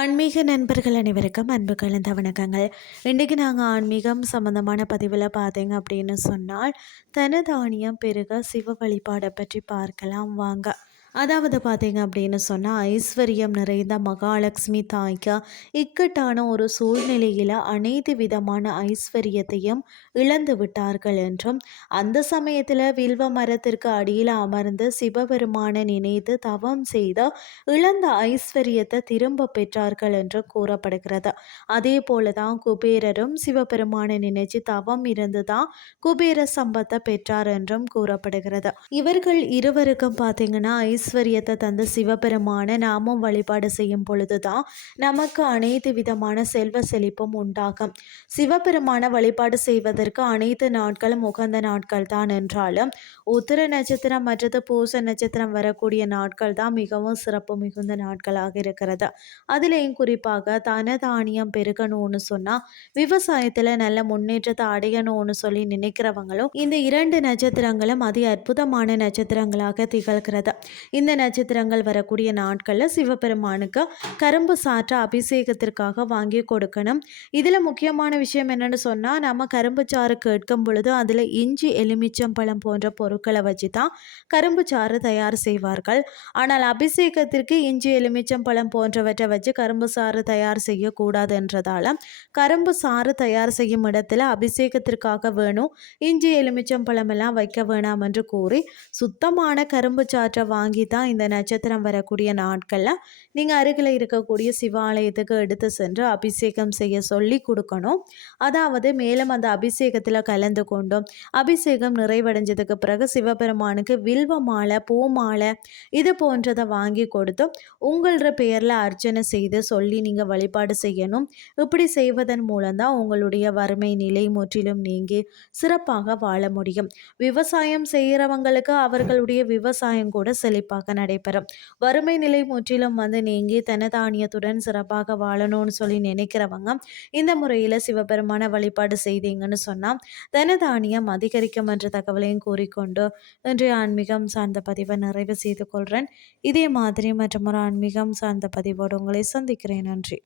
ஆன்மீக நண்பர்கள் அனைவருக்கும் அன்பு கலந்த வணக்கங்கள். இன்றைக்கு நாங்கள் ஆன்மீகம் சம்மந்தமான பதிவில் பார்த்தீங்க அப்படின்னு சொன்னால் தனதானியம் பெருக சிவ வழிபாடை பற்றி பார்க்கலாம். வாங்க. அதாவது பார்த்தீங்க அப்படின்னு சொன்னால் ஐஸ்வர்யம் நிறைந்த மகாலட்சுமி தாய்க்கு இக்கட்டான ஒரு சூழ்நிலையில் அனைத்து விதமான ஐஸ்வர்யத்தையும் இழந்து விட்டார்கள் என்றும் அந்த சமயத்தில் வில்வ மரத்திற்கு அடியில் அமர்ந்து சிவபெருமானை நினைத்து தவம் செய்து இழந்த ஐஸ்வர்யத்தை திரும்ப பெற்றார்கள் என்று கூறப்படுகிறது. அதே போல தான் குபேரரும் சிவபெருமானை நினைச்சு தவம் இருந்து தான் குபேர சம்பத்தை பெற்றார் என்றும் கூறப்படுகிறது. இவர்கள் இருவருக்கும் பார்த்தீங்கன்னா ஐஸ்வர்யத்தை தந்த சிவபெருமான நாமும் வழிபாடு செய்யும் பொழுதுதான் நமக்கு அனைத்து விதமான செல்வ செழிப்பும் உண்டாகும். சிவபெருமான வழிபாடு செய்வதற்கு அனைத்து நாட்களும் உகந்த நாட்கள் தான் என்றாலும் உத்திர நட்சத்திரம் மற்றது பூச நட்சத்திரம் வரக்கூடிய நாட்கள் தான் மிகவும் சிறப்பு மிகுந்த நாட்களாக இருக்கிறது. அதுலேயும் குறிப்பாக தனதானியம் பெருகணும்னு சொன்னால் விவசாயத்தில் நல்ல முன்னேற்றத்தை அடையணும்னு சொல்லி நினைக்கிறவங்களும் இந்த இரண்டு நட்சத்திரங்களும் அதி அற்புதமான நட்சத்திரங்களாக திகழ்கிறது. இந்த நட்சத்திரங்கள் வரக்கூடிய நாட்களில் சிவபெருமானுக்கு கரும்பு சாற்ற அபிஷேகத்திற்காக வாங்கி கொடுக்கணும். இதில் முக்கியமான விஷயம் என்னென்னு சொன்னால் நம்ம கரும்பு சாறு கேட்கும் பொழுது அதில் இஞ்சி எலுமிச்சம்பழம் போன்ற பொருட்களை வச்சு தான் கரும்பு சாறு தயார் செய்வார்கள். ஆனால் அபிஷேகத்திற்கு இஞ்சி எலுமிச்சம்பழம் போன்றவற்றை வச்சு கரும்பு சாறு தயார் செய்யக்கூடாது என்றதால் கரும்பு சாறு தயார் செய்யும் இடத்துல அபிஷேகத்திற்காக வேணும். இஞ்சி எலுமிச்சம்பழம் எல்லாம் வைக்க வேணாம் என்று கூறி சுத்தமான கரும்பு சாற்றை வாங்கி வாங்கி தான் இந்த நட்சத்திரம் வரக்கூடிய நாட்களில் நீங்கள் அருகில் இருக்கக்கூடிய சிவாலயத்துக்கு எடுத்து சென்று அபிஷேகம் செய்ய சொல்லி கொடுக்கணும். அதாவது மேலும் அந்த அபிஷேகத்தில் கலந்து கொண்டும். அபிஷேகம் நிறைவடைஞ்சதுக்கு பிறகு சிவபெருமானுக்கு வில்வ மாலை பூ மாலை இது போன்றதை வாங்கி கொடுத்து உங்களோட பெயரில் அர்ச்சனை செய்து சொல்லி நீங்கள் வழிபாடு செய்யணும். இப்படி செய்வதன் மூலம்தான் உங்களுடைய வறுமை நிலை முற்றிலும் நீங்கி சிறப்பாக வாழ முடியும். விவசாயம் செய்கிறவங்களுக்கு அவர்களுடைய விவசாயம் கூட செழிப்பு சிறப்பாக நடைபெறும். வறுமை நிலை முற்றிலும் வந்து நீங்கி தனதானியத்துடன் சிறப்பாக வாழணும்னு சொல்லி நினைக்கிறவங்க இந்த முறையில் சிவபெருமான வழிபாடு செய்தீங்கன்னு சொன்னால் தனதானியம் அதிகரிக்கும் என்ற தகவலையும் கூறிக்கொண்டு இன்றைய ஆன்மீகம் சார்ந்த பதிவை நிறைவு செய்து கொள்கிறேன் இதே மாதிரி மற்றும் ஒரு ஆன்மீகம் சார்ந்த பதிவோடு உங்களை சந்திக்கிறேன். நன்றி.